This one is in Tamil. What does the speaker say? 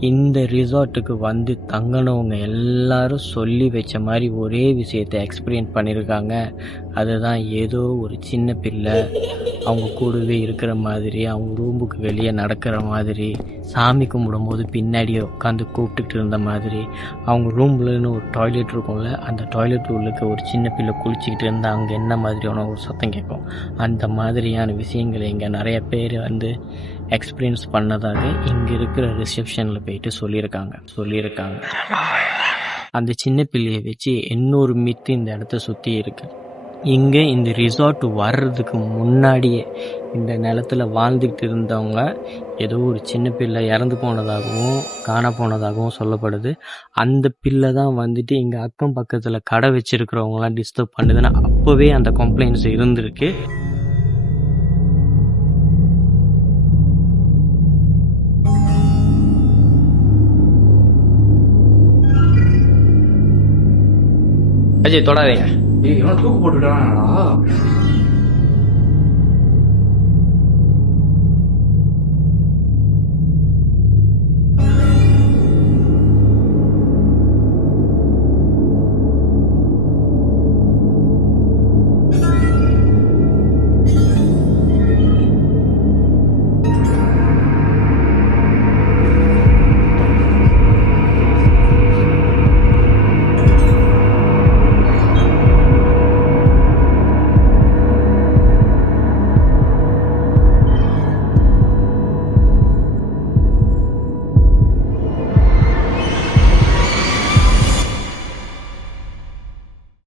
இந்த ரிசார்ட்டுக்கு வந்து தங்கினவங்க எல்லாரும் சொல்லி வச்ச மாதிரி ஒரே விஷயத்தை எக்ஸ்பீரியன்ஸ் பண்ணியிருக்காங்க. அதுதான் ஏதோ ஒரு சின்ன பிள்ளை அவங்க கூடவே இருக்கிற மாதிரி, அவங்க ரூமுக்கு வெளியே நடக்கிற மாதிரி, சாமி கும்பிடும்போது பின்னாடியே உட்காந்து கூப்பிட்டுட்டு இருந்த மாதிரி, அவங்க ரூம்லன்னு ஒரு டாய்லெட் இருக்கும்ல, அந்த டாய்லெட் உள்ளுக்கு ஒரு சின்ன பிள்ளை குளிச்சுக்கிட்டு இருந்தால் அங்கே என்ன மாதிரியான ஒரு சத்தம் கேட்கும். அந்த மாதிரியான விஷயங்களை இங்கே நிறைய பேர் வந்து எக்ஸ்பீரியன்ஸ் பண்ணதாக இங்கே இருக்கிற ரிசப்ஷனில் போயிட்டு சொல்லியிருக்காங்க. அந்த சின்ன பிள்ளையை வச்சு இன்னொரு மித்து இந்த இடத்த சுற்றி இருக்கு. இங்கே இந்த ரிசார்ட் வர்றதுக்கு முன்னாடியே இந்த நிலத்துல வாழ்ந்துக்கிட்டு இருந்தவங்க ஏதோ ஒரு சின்ன பிள்ளை இறந்து போனதாகவும் காண போனதாகவும் சொல்லப்படுது. அந்த பிள்ளை தான் வந்துட்டு இங்கே அக்கம் பக்கத்தில் கடை வச்சிருக்கிறவங்களாம் டிஸ்டர்ப் பண்ணுதுன்னு அப்போவே அந்த கம்ப்ளைண்ட்ஸ் இருந்திருக்கு. அஜய் தொடாதீங்க. ஏய், இவனை தூக்கு போட்டுட்டானா?